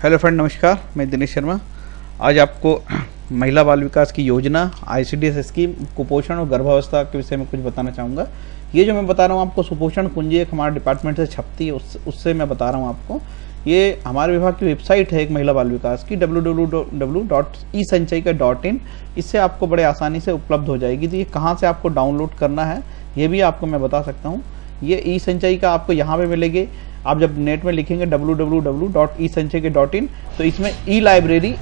Hello friend, नमस्कार। मैं दिनेश शर्मा। आज आपको महिला बाल विकास की योजना, आईसीडीएस स्कीम, कुपोषण और गर्भावस्था के विषय में कुछ बताना चाहूँगा। ये जो मैं बता रहा हूँ आपको, सुपोषण कुंजी एक हमारे डिपार्टमेंट से छपती है, उससे मैं बता रहा हूँ आपको। ये हमारे विभाग की वेबसाइट है एक महिला बाल विकास की, www.esanchayika.in। इससे आपको बड़े आसानी से उपलब्ध हो जाएगी। तो ये कहाँ से आपको डाउनलोड करना है ये भी आपको मैं बता सकता हूँ। ये ई संचय का आपको यहाँ पे मिलेगी। आप जब नेट में लिखेंगे www.esanchayika.in तो इसमें ई लाइब्रेरी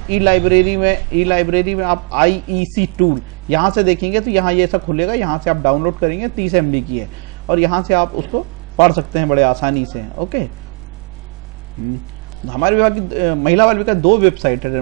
में आप IEC टूल यहाँ से देखेंगे तो यहाँ ये ऐसा खुलेगा। यहाँ से आप डाउनलोड करेंगे, 30 MB की है और यहाँ से आप उसको पढ़ सकते हैं बड़े आसानी से। ओके, हमारे विभाग की महिला बाल विकास 2 वेबसाइट है,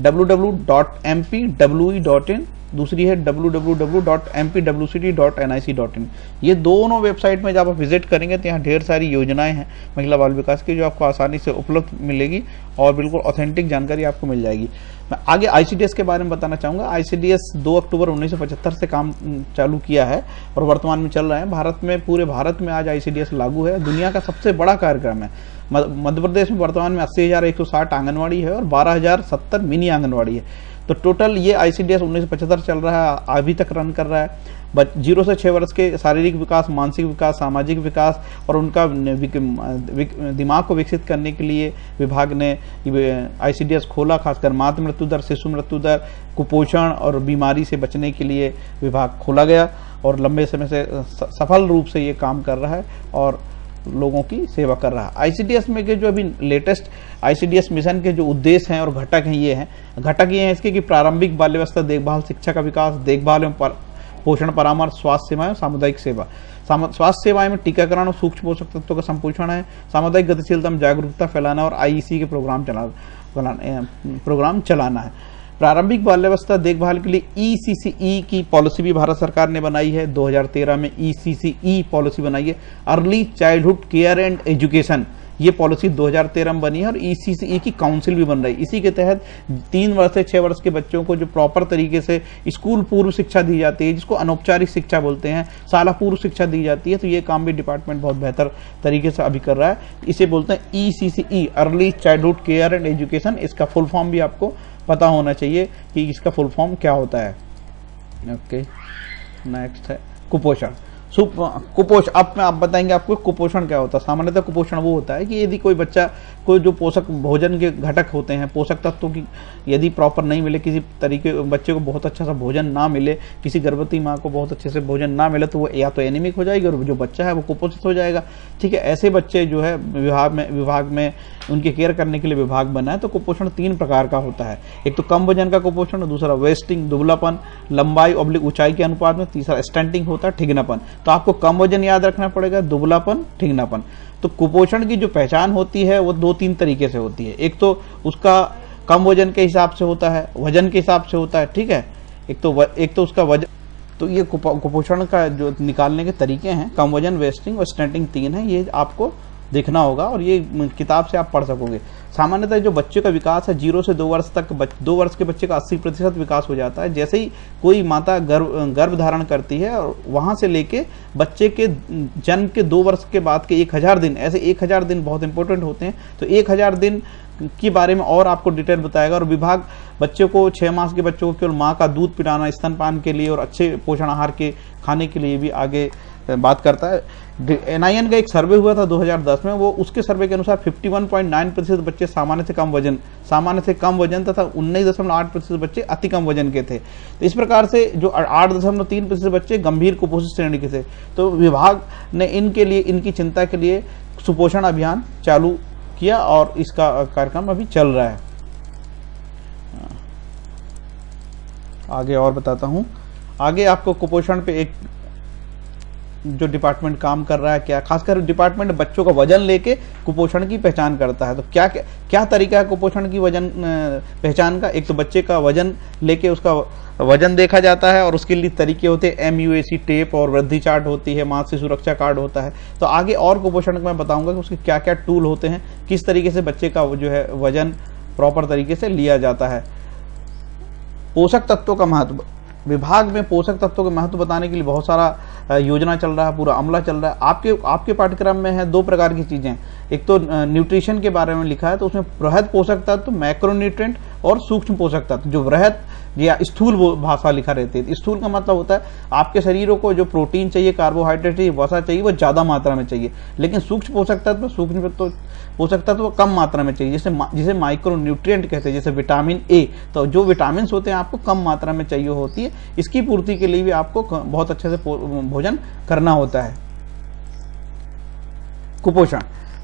www.mpwe.in, दूसरी है www.mpwct.nic.in। ये दोनों वेबसाइट में जब आप विजिट करेंगे तो यहाँ ढेर सारी योजनाएं हैं महिला बाल विकास की, जो आपको आसानी से उपलब्ध मिलेगी और बिल्कुल ऑथेंटिक जानकारी आपको मिल जाएगी। मैं आगे आईसीडीएस के बारे में बताना चाहूँगा। आईसीडीएस 2 अक्टूबर 1975 से काम चालू किया है और वर्तमान में चल रहा है। भारत में, पूरे भारत में आज आईसीडीएस लागू है। दुनिया का सबसे बड़ा कार्यक्रम है। मध्य प्रदेश में वर्तमान में 80,160 आंगनवाड़ी है और 12,070 मिनी आंगनवाड़ी है। तो टोटल ये आईसीडीएस 1975 चल रहा है, अभी तक रन कर रहा है। 0 से 6 वर्ष के शारीरिक विकास, मानसिक विकास, सामाजिक विकास और उनका दिमाग को विकसित करने के लिए विभाग ने आईसीडीएस खोला। खासकर मातृ मृत्यु दर, शिशु मृत्यु दर, कुपोषण और बीमारी से बचने के लिए विभाग खोला गया और लंबे समय से सफल रूप से ये काम कर रहा है और लोगों की सेवा कर रहा है। आईसीडीएस में के जो अभी लेटेस्ट आईसीडीएस मिशन के जो उद्देश्य हैं और घटक हैं, ये हैं घटक ये हैं इसके कि प्रारंभिक बाल्यावस्था देखभाल, शिक्षा का विकास, देखभाल एवं पोषण परामर्श, स्वास्थ्य सेवाएं, सामुदायिक सेवा। स्वास्थ्य सेवाएं में टीकाकरण और सूक्ष्म पोषक तत्वों का संपोषण है। सामुदायिक गतिशीलता में जागरूकता फैलाना और आईईसी के प्रोग्राम चलाना है। प्रारंभिक बाल्यावस्था देखभाल के लिए ECCE की पॉलिसी भी भारत सरकार ने बनाई है। 2013 में ECCE पॉलिसी बनाई है, early childhood care and education. ये पॉलिसी 2013 में बनी है और ECCE की काउंसिल भी बन रही है। इसी के तहत 3 वर्ष से 6 वर्ष के बच्चों को जो प्रॉपर तरीके से स्कूल पूर्व शिक्षा दी जाती है, जिसको अनौपचारिक शिक्षा बोलते हैं, शाला पूर्व शिक्षा दी जाती है। तो ये काम भी डिपार्टमेंट बहुत बेहतर तरीके से अभी कर रहा है। इसे बोलते हैं ECCE, early childhood care and education. इसका फुल फॉर्म भी आपको पता होना चाहिए कि इसका फुल फॉर्म क्या होता है। ओके, नेक्स्ट है कुपोषण। कुपोषण आप बताएंगे आपको कुपोषण क्या होता है। सामान्यतः कुपोषण वो होता है कि यदि कोई बच्चा को जो पोषक भोजन के घटक होते हैं, पोषक तत्वों की यदि प्रॉपर नहीं मिले, किसी तरीके बच्चे को बहुत अच्छा सा भोजन ना मिले, किसी गर्भवती माँ को बहुत अच्छे से भोजन ना मिले, तो वो या तो एनीमिक हो जाएगी और जो बच्चा है वो कुपोषित हो जाएगा। ठीक है, ऐसे बच्चे जो है विभाग में उनके केयर करने के लिए विभाग बना है। तो कुपोषण 3 प्रकार का होता है। एक तो कम वजन का कुपोषण, दूसरा वेस्टिंग दुबलापन लंबाई / ऊंचाई के अनुपात में, तीसरा स्टंटिंग होता है ठिगनापन। तो आपको कम वजन याद रखना पड़ेगा, दुबलापन, ठिगनापन। तो कुपोषण की जो पहचान होती है वो 2-3 तरीके से होती है। एक तो उसका कम वजन के हिसाब से होता है, वजन के हिसाब से होता है। ठीक है, एक तो उसका वजन। तो ये कुपोषण का जो निकालने के तरीके हैं, कम वजन, वेस्टिंग और स्टंटिंग 3 है। ये आपको देखना होगा और ये किताब से आप पढ़ सकोगे। सामान्यतः जो बच्चे का विकास है 0 से 2 वर्ष तक, 2 वर्ष के बच्चे का 80% विकास हो जाता है। जैसे ही कोई माता गर्भ धारण करती है और वहां से लेके बच्चे के जन्म के 2 वर्ष के बाद के 1000 दिन, ऐसे 1000 दिन बहुत इंपॉर्टेंट होते हैं। तो 1000 दिन के बारे में और आपको डिटेल बताएगा। और विभाग बच्चों को 6 मास के बच्चों को केवल माँ का दूध पिलाना, स्तनपान के लिए और अच्छे पोषण आहार के खाने के लिए भी आगे बात करता है। NIN का एक सर्वे हुआ था 2010 में, वो उसके सर्वे के अनुसार 51.9% बच्चे सामान्य से कम वजन तथा 19.8% बच्चे अति कम वजन के थे। तो इस प्रकार से जो 8.3% बच्चे गंभीर कुपोषित श्रेणी के थे। तो विभाग ने इनके लिए, इनकी चिंता के लिए सुपोषण अभियान चालू किया और इसका कार्यक्रम अभी चल रहा है। आगे और बताता हूं। आगे आपको कुपोषण पे एक जो डिपार्टमेंट काम कर रहा है, क्या खासकर डिपार्टमेंट बच्चों का वजन लेके कुपोषण की पहचान करता है। तो क्या तरीका है कुपोषण की वजन पहचान का। एक तो बच्चे का वजन लेके उसका वजन देखा जाता है और उसके लिए तरीके होते हैं, MUAC टेप और वृद्धि चार्ट होती है, मातृ सुरक्षा कार्ड होता है। तो आगे और कुपोषण मैं बताऊंगा कि उसके क्या क्या टूल होते हैं, किस तरीके से बच्चे का जो है वजन प्रॉपर तरीके से लिया जाता है। पोषक तत्वों का महत्व। विभाग में पोषक तत्वों के महत्व बताने के लिए बहुत सारा योजना चल रहा है, पूरा अमला चल रहा है। आपके पाठ्यक्रम में है 2 प्रकार की चीजें, एक तो न्यूट्रिशन के बारे में लिखा है, तो उसमें बृहद पोषक तत्व, मैक्रोन्यूट्रिएंट और सूक्ष्म पोषक तत्व। जो बृहद या स्थूल भाषा लिखा रहती है, स्थूल का मतलब होता है आपके शरीरों को जो प्रोटीन चाहिए, कार्बोहाइड्रेट चाहिए, वसा चाहिए, वो ज्यादा मात्रा में चाहिए। लेकिन सूक्ष्म पोषक तत्व कम मात्रा में चाहिए, जिसे माइक्रोन्यूट्रिएंट कहते हैं, जैसे विटामिन ए। तो जो विटामिन होते हैं आपको कम मात्रा में चाहिए होती है, इसकी पूर्ति के लिए भी आपको बहुत अच्छे से भोजन करना होता है।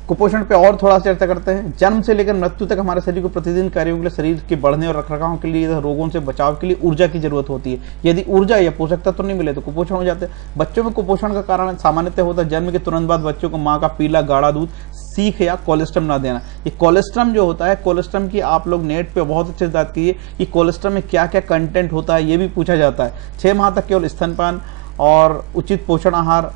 कुपोषण पे और थोड़ा चर्चा करते हैं। जन्म से लेकर मृत्यु तक हमारे शरीर को प्रतिदिन कार्यों के लिए, शरीर के बढ़ने और रखरखाव के लिए, रोगों से बचाव के लिए ऊर्जा की जरूरत होती है। यदि ऊर्जा या पोषक तत्व नहीं मिले तो कुपोषण हो जाते हैं। बच्चों में कुपोषण का कारण सामान्यतः होता है जन्म के तुरंत बाद बच्चों को माँ का पीला गाढ़ा दूध, सीख या कोलेस्ट्रम ना देना। ये कोलेस्ट्रम जो होता है, कोलेस्ट्रम की आप लोग नेट पे बहुत अच्छे से बात कीजिए कि कोलेस्ट्रम में क्या क्या कंटेंट होता है, ये भी पूछा जाता है। 6 माह तक केवल स्तनपान और उचित पोषण आहार,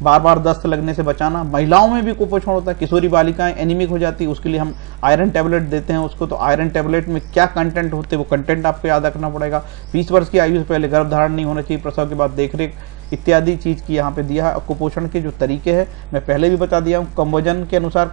बार बार दस्त लगने से बचाना। महिलाओं में भी कुपोषण होता है, किशोरी बालिकाएं एनीमिक हो जाती है, उसके लिए हम आयरन टैबलेट देते हैं उसको। तो आयरन टैबलेट में क्या कंटेंट होते हैं, वो कंटेंट आपको याद रखना पड़ेगा। 20 वर्ष की आयु से पहले गर्भधारण नहीं होना चाहिए, प्रसव के बाद देखरेख इत्यादि चीज की यहाँ पे दिया है। कुपोषण के जो तरीके हैं मैं पहले भी बता दिया हूँ। कम वजन के अनुसार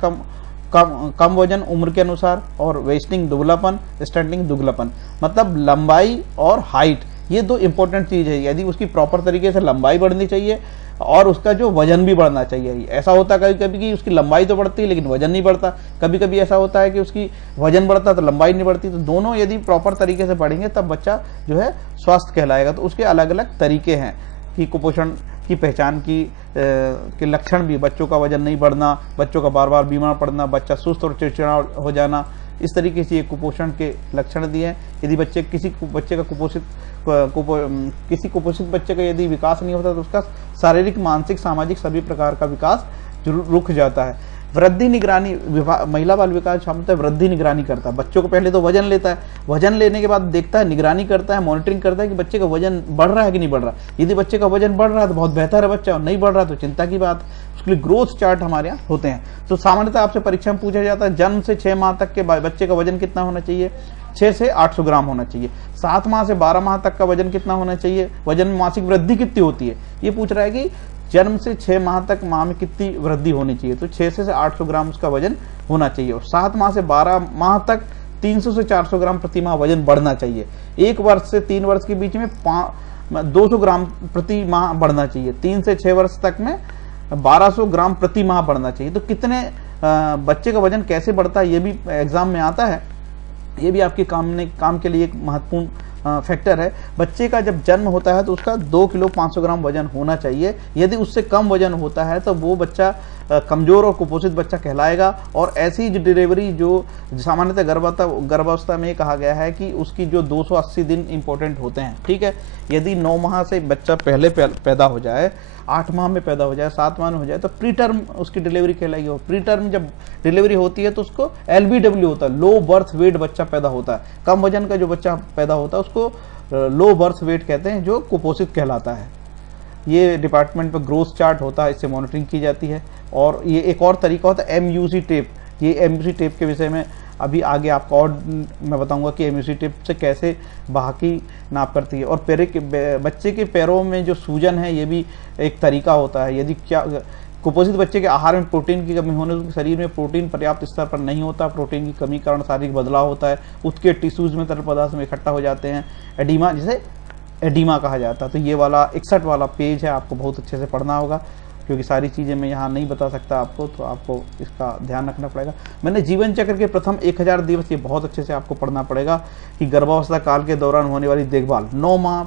कम वजन उम्र के अनुसार, और वेस्टिंग दुबलापन, स्टंटिंग दुबलापन, मतलब लंबाई और हाइट, ये 2 इंपॉर्टेंट चीज है। यदि उसकी प्रॉपर तरीके से लंबाई बढ़नी चाहिए और उसका जो वजन भी बढ़ना चाहिए। ऐसा होता है कभी कभी कि उसकी लंबाई तो बढ़ती है लेकिन वजन नहीं बढ़ता, कभी कभी ऐसा होता है कि उसकी वजन बढ़ता तो लंबाई नहीं बढ़ती। तो दोनों यदि प्रॉपर तरीके से बढ़ेंगे तब बच्चा जो है स्वस्थ कहलाएगा। तो उसके अलग अलग तरीके हैं कि कुपोषण की पहचान के लक्षण भी, बच्चों का वजन नहीं बढ़ना, बच्चों का बार बार बीमार पड़ना, बच्चा सुस्त और चिड़चिड़ा हो जाना, इस तरीके से ये कुपोषण के लक्षण दिए हैं। यदि किसी कुपोषित बच्चे का यदि विकास नहीं होता तो उसका शारीरिक, मानसिक, सामाजिक सभी प्रकार का विकास रुक जाता है। वृद्धि निगरानी विभाग, महिला बाल विकास क्षमता वृद्धि निगरानी करता है। बच्चों को पहले तो वजन लेता है, वजन लेने के बाद देखता है, निगरानी करता है, मॉनिटरिंग करता है कि बच्चे का वजन बढ़ रहा है कि नहीं बढ़ रहा। यदि बच्चे का वजन बढ़ रहा है तो बहुत बेहतर है बच्चा, और नहीं बढ़ रहा तो चिंता की बात। उसके लिए ग्रोथ चार्ट हमारे यहाँ होते हैं। तो सामान्यतः आपसे परीक्षा में पूछा जाता है जन्म से 6 माह तक के बच्चे का वजन कितना होना चाहिए, 6 से 800 ग्राम होना चाहिए। 7 माह से 12 माह तक का वजन कितना होना चाहिए, वजन में मासिक वृद्धि कितनी होती है, ये पूछ रहा है कि जन्म से 6 माह तक माह में कितनी वृद्धि होनी चाहिए। तो 6 से 800 ग्राम उसका वजन होना चाहिए। और 7 माह से 12 माह तक 300 से 400 ग्राम प्रति माह वजन बढ़ना चाहिए। 1 वर्ष से 3 वर्ष के बीच में 200 ग्राम प्रति माह बढ़ना चाहिए। 3 से 6 वर्ष तक में 1200 ग्राम प्रति माह बढ़ना चाहिए। तो कितने बच्चे का वजन कैसे बढ़ता है ये भी एग्जाम में आता है, ये भी आपके काम के लिए एक महत्वपूर्ण फैक्टर है। बच्चे का जब जन्म होता है तो उसका 2 किलो 500 ग्राम वजन होना चाहिए। यदि उससे कम वजन होता है तो वो बच्चा कमजोर और कुपोषित बच्चा कहलाएगा। और ऐसी डिलीवरी जो सामान्यतः गर्भावस्था में कहा गया है कि उसकी जो 280 दिन इंपॉर्टेंट होते हैं, ठीक है। यदि 9 माह से बच्चा पहले पैदा हो जाए, 8 माह में पैदा हो जाए, 7 माह में हो जाए तो प्री टर्म उसकी डिलीवरी कहलाएगी। और प्री टर्म जब डिलीवरी होती है तो उसको LBW होता है, लो बर्थ वेट बच्चा पैदा होता है। कम वजन का जो बच्चा पैदा होता है उसको लो बर्थ वेट कहते हैं, जो कुपोषित कहलाता है। ये डिपार्टमेंट में ग्रोथ चार्ट होता है, इससे मॉनिटरिंग की जाती है। और ये एक और तरीका होता है MUC टेप। ये MUC टेप के विषय में अभी आगे आपको और मैं बताऊंगा कि MUC टेप से कैसे बाकी नाप करती है। और बच्चे के पैरों में जो सूजन है ये भी एक तरीका होता है। यदि कुपोषित बच्चे के आहार में प्रोटीन की कमी होने से शरीर में प्रोटीन पर्याप्त स्तर पर नहीं होता, प्रोटीन की कमी कारण शारीरिक बदलाव होता है, उसके टिश्यूज में तरल पदार्थ में इकट्ठा हो जाते हैं, एडिमा, जिसे एडिमा कहा जाता है। तो ये वाला 61 वाला पेज है, आपको बहुत अच्छे से पढ़ना होगा, क्योंकि सारी चीज़ें मैं यहाँ नहीं बता सकता आपको, तो आपको इसका ध्यान रखना पड़ेगा। मैंने जीवन चक्र के प्रथम 1000 दिवस ये बहुत अच्छे से आपको पढ़ना पड़ेगा कि गर्भावस्था काल के दौरान होने वाली देखभाल। 9 माह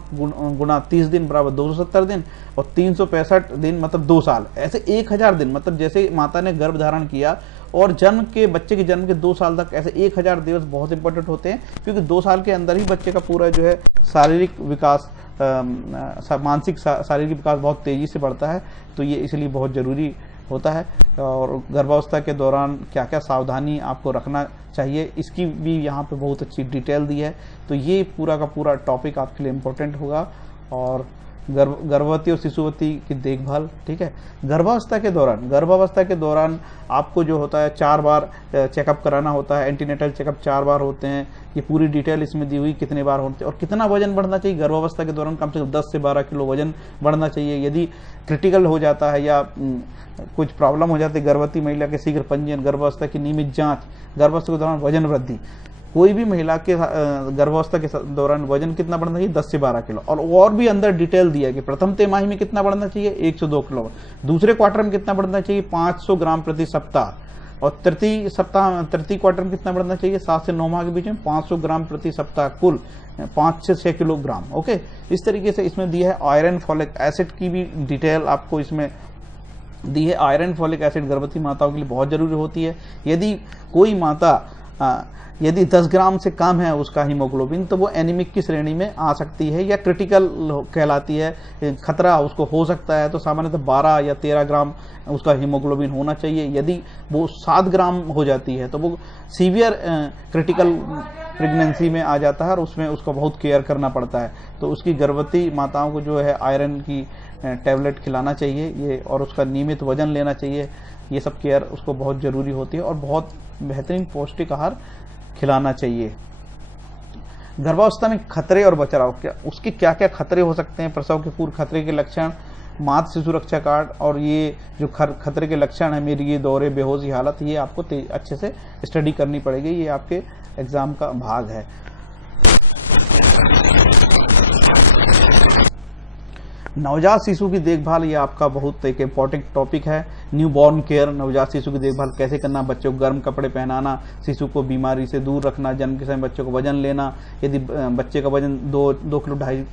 गुणा 30 दिन बराबर 270 दिन, और 365 दिन मतलब 2 साल, ऐसे 1000 दिन, मतलब जैसे माता ने गर्भ धारण किया और बच्चे के जन्म के 2 साल तक, ऐसे 1000 दिवस बहुत इंपॉर्टेंट होते हैं। क्योंकि 2 साल के अंदर ही बच्चे का पूरा जो है शारीरिक विकास, मानसिक शारीरिक विकास बहुत तेजी से बढ़ता है। तो ये इसलिए बहुत जरूरी होता है। और गर्भावस्था के दौरान क्या क्या सावधानी आपको रखना चाहिए, इसकी भी यहाँ पे बहुत अच्छी डिटेल दी है। तो ये पूरा का पूरा टॉपिक आपके लिए इम्पोर्टेंट होगा। और गर्भवती और शिशुवती की देखभाल, ठीक है। गर्भावस्था के दौरान आपको जो होता है 4 बार चेकअप कराना होता है, एंटीनेटल चेकअप 4 बार होते हैं। ये पूरी डिटेल इसमें दी हुई कितने बार होते हैं और कितना वजन बढ़ना चाहिए गर्भावस्था के दौरान। कम से कम 10 से 12 किलो वजन बढ़ना चाहिए। यदि क्रिटिकल हो जाता है या कुछ प्रॉब्लम हो जाती है गर्भवती महिला के शीघ्र पंजीयन, गर्भावस्था की नियमित जांच, गर्भावस्था के दौरान वजन वृद्धि, कोई भी महिला के गर्भावस्था के दौरान वजन कितना बढ़ना चाहिए 10 से 12 किलो। और भी अंदर डिटेल दिया है कि प्रथम तिमाही में कितना बढ़ना चाहिए 1 से 2 किलो, दूसरे क्वार्टर में कितना बढ़ना चाहिए 500 ग्राम प्रति सप्ताह, और तृतीय क्वार्टर में कितना बढ़ना चाहिए 7 से 9 माह के बीच में 500 ग्राम प्रति सप्ताह, कुल 5 से 6 किलोग्राम। ओके, इस तरीके से इसमें दिया है। आयरन फॉलिक एसिड की भी डिटेल आपको इसमें दी है। आयरन फॉलिक एसिड गर्भवती माताओं के लिए बहुत जरूरी होती है। यदि कोई माता यदि 10 ग्राम से कम है उसका हीमोग्लोबिन, तो वो एनीमिक की श्रेणी में आ सकती है या क्रिटिकल कहलाती है, खतरा उसको हो सकता है। तो सामान्यतः 12 या 13 ग्राम उसका हीमोग्लोबिन होना चाहिए। यदि वो 7 ग्राम हो जाती है तो वो सीवियर क्रिटिकल प्रेगनेंसी में आ जाता है और उसमें उसको बहुत केयर करना पड़ता है। तो उसकी गर्भवती माताओं को जो है आयरन की टैबलेट खिलाना चाहिए ये, और उसका नियमित वजन लेना चाहिए। ये सब केयर उसको बहुत जरूरी होती है और बहुत बेहतरीन पौष्टिक आहार खिलाना चाहिए। गर्भावस्था में खतरे और बचाव, उसके क्या क्या खतरे हो सकते हैं, प्रसव के पूर्व खतरे के लक्षण, मातृ शिशु सुरक्षा कार्ड, और ये जो खतरे के लक्षण है मिर्गी, दौरे, बेहोशी हालत, ये आपको अच्छे से स्टडी करनी पड़ेगी। ये आपके एग्जाम का भाग है। नवजात शिशु की देखभाल, ये आपका बहुत एक इम्पॉर्टेंट टॉपिक है। न्यूबॉर्न केयर, नवजात शिशु की देखभाल कैसे करना, बच्चों को गर्म कपड़े पहनाना, शिशु को बीमारी से दूर रखना, जन्म के समय बच्चों को वजन लेना, यदि बच्चे का वजन 2 किलो 2.5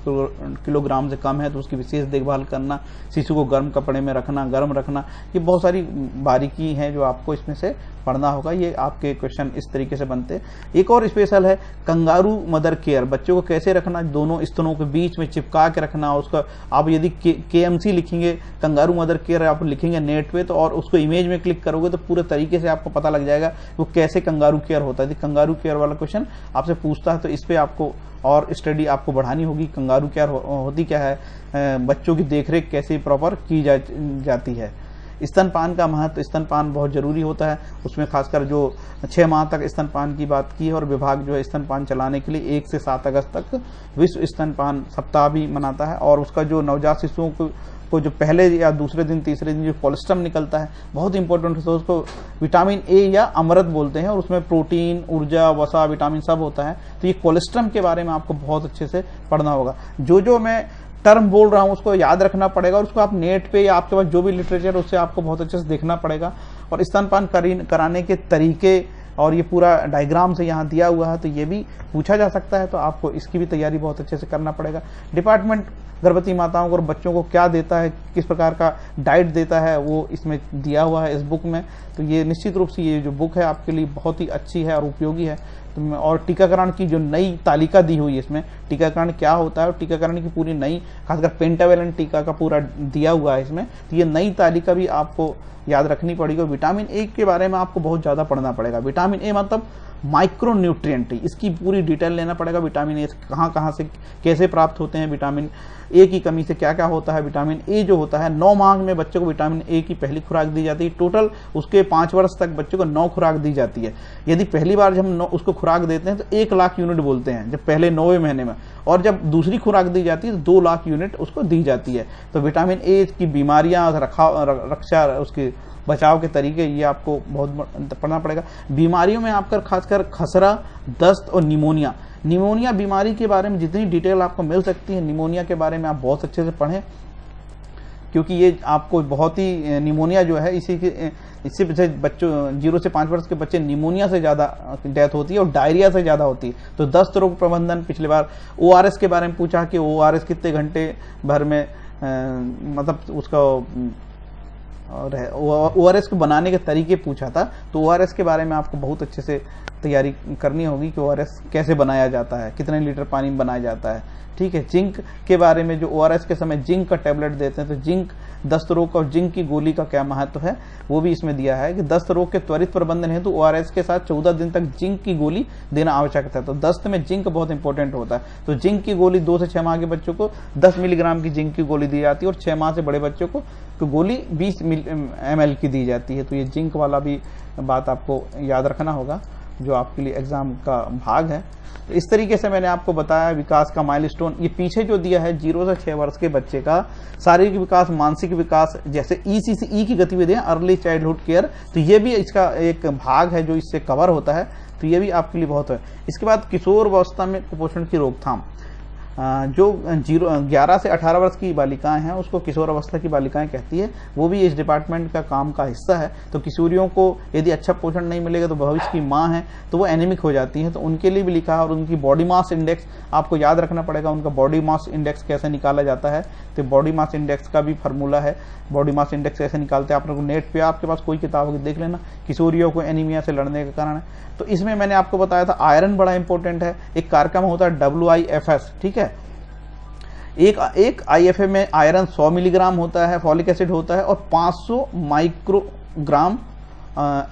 किलोग्राम से कम है तो उसकी विशेष देखभाल करना, शिशु को गर्म कपड़े में रखना, गर्म रखना, ये बहुत सारी बारीकी हैं जो आपको इसमें से पढ़ना होगा। ये आपके क्वेश्चन इस तरीके से बनते हैं। एक और स्पेशल है कंगारू मदर केयर, बच्चों को कैसे रखना, दोनों स्तनों के बीच में चिपका के रखना। उसका आप यदि KMC लिखेंगे, कंगारू मदर केयर आप लिखेंगे नेट पे, तो और उसको इमेज में क्लिक करोगे तो पूरे तरीके से आपको पता लग जाएगा वो कैसे कंगारू केयर होता है। कंगारू केयर वाला क्वेश्चन आपसे पूछता है तो इस पे आपको और स्टडी आपको बढ़ानी होगी। कंगारू केयर होती क्या है, बच्चों की देखरेख कैसे प्रॉपर की जाती है। स्तनपान का महत्व, स्तनपान बहुत जरूरी होता है। उसमें खासकर जो 6 माह तक स्तनपान की बात की है, और विभाग जो है स्तनपान चलाने के लिए 1 से 7 अगस्त तक विश्व स्तनपान सप्ताह भी मनाता है। और उसका जो नवजात शिशुओं को जो पहले या दूसरे दिन तीसरे दिन जो कोलेस्ट्रम निकलता है बहुत इंपॉर्टेंट होता है, उसको विटामिन ए या अमृत बोलते हैं, और उसमें प्रोटीन, ऊर्जा, वसा, विटामिन सब होता है। तो ये कोलेस्ट्रम के बारे में आपको बहुत अच्छे से पढ़ना होगा। जो मैं टर्म बोल रहा हूं उसको याद रखना पड़ेगा, और उसको आप नेट पे या आपके पास जो भी लिटरेचर है उससे आपको बहुत अच्छे से देखना पड़ेगा। और स्तनपान कराने के तरीके और ये पूरा डायग्राम से यहाँ दिया हुआ है, तो ये भी पूछा जा सकता है, तो आपको इसकी भी तैयारी बहुत अच्छे से करना पड़ेगा। डिपार्टमेंट गर्भवती माताओं को और बच्चों को क्या देता है, किस प्रकार का डाइट देता है, वो इसमें दिया हुआ है इस बुक में। तो ये निश्चित रूप से ये जो बुक है आपके लिए बहुत ही अच्छी है और उपयोगी है। और टीकाकरण की जो नई तालिका दी हुई है इसमें, टीकाकरण क्या होता है और टीकाकरण की पूरी नई, खासकर पेंटावेलेंट टीका का पूरा दिया हुआ है इसमें, तो ये नई तालिका भी आपको याद रखनी पड़ेगी। विटामिन ए के बारे में आपको बहुत ज्यादा पढ़ना पड़ेगा। विटामिन ए मतलब माइक्रो न्यूट्रिएंट, इसकी पूरी डिटेल लेना पड़ेगा। विटामिन ए कहाँ से कैसे प्राप्त होते हैं, विटामिन ए की कमी से क्या क्या होता है। विटामिन ए जो होता है 9 माह में बच्चों को विटामिन ए की पहली खुराक दी जाती है। टोटल उसके 5 वर्ष तक बच्चों को 9 खुराक दी जाती है। यदि पहली बार जब हम उसको खुराक देते हैं तो 1 लाख यूनिट बोलते हैं जब पहले 9वें महीने में, और जब दूसरी खुराक दी जाती है तो 2 लाख यूनिट उसको दी जाती है। तो विटामिन ए की बीमारियां, रक्षा, उसके बचाव के तरीके, ये आपको बहुत पढ़ना पड़ेगा। बीमारियों में आपका खासकर खसरा, दस्त और निमोनिया बीमारी के बारे में जितनी डिटेल आपको मिल सकती है, निमोनिया के बारे में आप बहुत अच्छे से पढ़ें, क्योंकि ये आपको बहुत ही, निमोनिया जो है इससे बच्चों 0 से 5 वर्ष के बच्चे निमोनिया से ज्यादा डेथ होती है और डायरिया से ज्यादा होती है। तो दस्त रोग प्रबंधन, पिछली बार ORS के बारे में पूछा कि ORS कितने घंटे भर में मतलब उसका और ORS को बनाने के तरीके पूछा था, तो ORS के बारे में आपको बहुत अच्छे से तैयारी करनी होगी कि ORS कैसे बनाया जाता है, कितने लीटर पानी में बनाया जाता है। ठीक है, जिंक के बारे में जो ORS के समय जिंक का टैबलेट देते हैं, तो जिंक दस्त रोग और जिंक की गोली का क्या महत्व है वो भी इसमें दिया है कि दस्त रोग के त्वरित प्रबंधन हेतु ORS के साथ 14 दिन तक जिंक की गोली देना आवश्यक है। तो दस्त में जिंक बहुत इंपॉर्टेंट होता है, तो जिंक की गोली 2 से 6 माह के बच्चों को 10 मिलीग्राम की जिंक की गोली दी जाती है, और 6 माह से बड़े बच्चों को गोली 20 ml की दी जाती है। तो ये जिंक वाला भी बात आपको याद रखना होगा जो आपके लिए एग्जाम का भाग है। तो इस तरीके से मैंने आपको बताया विकास का माइलस्टोन। ये पीछे जो दिया है 0 से 6 वर्ष के बच्चे का शारीरिक विकास, मानसिक विकास, जैसे ECCE की गतिविधियां, अर्ली चाइल्डहुड केयर, तो ये भी इसका एक भाग है जो इससे कवर होता है, तो ये भी आपके लिए बहुत है। इसके बाद किशोर अवस्था में कुपोषण की रोकथाम, जो 11 से 18 वर्ष की बालिकाएं हैं उसको किशोर अवस्था की बालिकाएं कहती है, वो भी इस डिपार्टमेंट का काम का हिस्सा है। तो किशोरियों को यदि अच्छा पोषण नहीं मिलेगा तो भविष्य की माँ है तो वो एनीमिक हो जाती है, तो उनके लिए भी लिखा है। और उनकी बॉडी मास इंडेक्स आपको याद रखना पड़ेगा, उनका बॉडी मास इंडेक्स कैसे निकाला जाता है। तो बॉडी मास इंडेक्स का भी फार्मूला है, बॉडी मास इंडेक्स कैसे निकालते हैं आप लोग नेट पे, आपके पास कोई किताब होगी देख लेना, किशोरियों को एनीमिया से लड़ने का कारण है। तो इसमें मैंने आपको बताया था आयरन बड़ा इंपॉर्टेंट है। एक कार्यक्रम होता है WIFS, ठीक है, एक IFA में आयरन 100 मिलीग्राम होता है, फॉलिक एसिड होता है, और 500 माइक्रोग्राम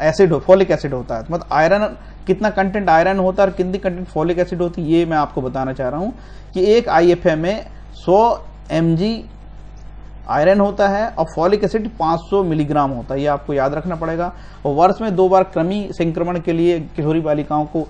एसिड फॉलिक एसिड होता है। मतलब आयरन कितना कंटेंट आयरन होता है और कितनी कंटेंट फॉलिक एसिड होती है, ये मैं आपको बताना चाह रहा हूं कि एक IFA में 100 mg आयरन होता है और फॉलिक एसिड 500 मिलीग्राम होता है, ये आपको याद रखना पड़ेगा। और वर्ष में 2 बार कृमि संक्रमण के लिए किशोरी बालिकाओं को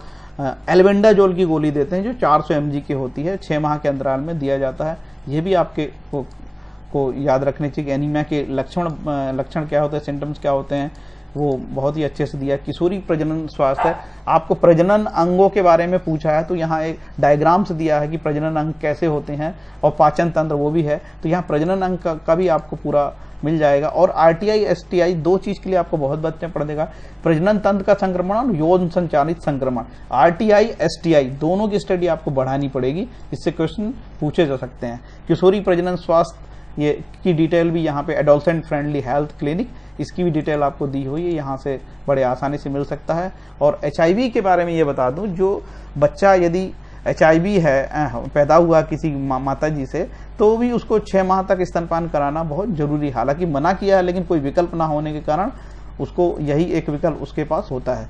एल्बेंडाजोल की गोली देते हैं जो 400 mg की होती है, 6 माह के अंतराल में दिया जाता है। ये भी आपके को याद रखने चाहिए। एनीमिया के लक्षण क्या होते हैं, सिम्टम्स क्या होते हैं, वो बहुत ही अच्छे से दिया है। किशोरी प्रजनन स्वास्थ्य, आपको प्रजनन अंगों के बारे में पूछा है, तो यहाँ एक डायग्राम से दिया है कि प्रजनन अंग कैसे होते हैं, और पाचन तंत्र वो भी है, तो यहाँ प्रजनन अंग का भी आपको पूरा मिल जाएगा। और RTI STI 2 चीज के लिए आपको बहुत बच्चे पढ़ देगा, प्रजनन तंत्र का संक्रमण और यौन संचालित संक्रमण। RTI STI दोनों की स्टडी आपको बढ़ानी पड़ेगी, इससे क्वेश्चन पूछे जा सकते हैं। किशोरी प्रजनन स्वास्थ्य ये की डिटेल भी यहाँ पे, एडोलसेंट फ्रेंडली हेल्थ क्लिनिक, इसकी भी डिटेल आपको दी हुई है, यहाँ से बड़े आसानी से मिल सकता है। और HIV के बारे में ये बता दूं, जो बच्चा यदि HIV है पैदा हुआ किसी माता जी से, तो भी उसको 6 माह तक स्तनपान कराना बहुत जरूरी, हालांकि मना किया है लेकिन कोई विकल्प ना होने के कारण उसको यही एक विकल्प उसके पास होता है।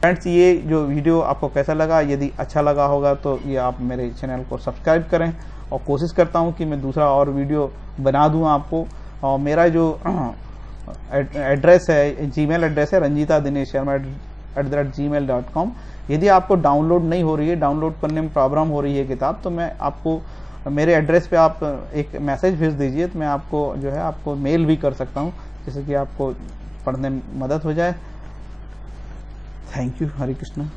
फ्रेंड्स, ये जो वीडियो आपको कैसा लगा, यदि अच्छा लगा होगा तो ये आप मेरे चैनल को सब्सक्राइब करें, और कोशिश करता हूँ कि मैं दूसरा और वीडियो बना दूँ आपको। और मेरा जो एड्रेस है, जीमेल एड्रेस है ranjitadineshsharma@gmail.com। यदि आपको डाउनलोड नहीं हो रही है, डाउनलोड करने में प्रॉब्लम हो रही है किताब, तो मैं आपको मेरे एड्रेस पे आप एक मैसेज भेज दीजिए, तो मैं आपको जो है आपको मेल भी कर सकता हूँ, जिससे कि आपको पढ़ने में मदद हो जाए। Thank you. हरे कृष्णा।